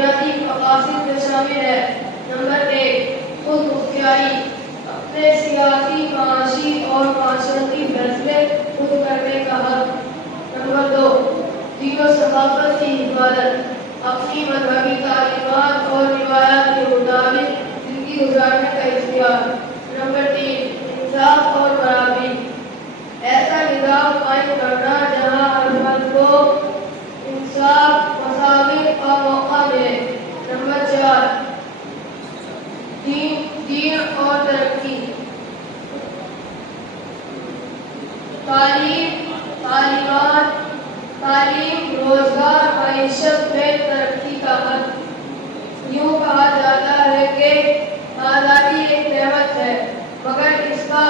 بنیادی مقاصد میں شامل ہے۔ نمبر 1، خود مختاری، اپنے سیاسی، معاشی اور معاشرتی فیصلے خود کرنے کا حق۔ نمبر 2، دین و ثقافت کی حفاظت، اپنی مذہبی تعلیمات اور روایات کے مطابق زندگی گزارنے کا اختیار۔ نمبر 3، انصاف اور برابری، ایسا نظام قائم کرنا جہاں ہر فرد کو انصاف، مساوات اور موقع ملے۔ نمبر 4، دین اور ترقی، تعلیم، روزگار، معیشت میں ترقی کا حق۔ یوں کہا جاتا ہے کہ آزادی ایک نعمت ہے، مگر اس کا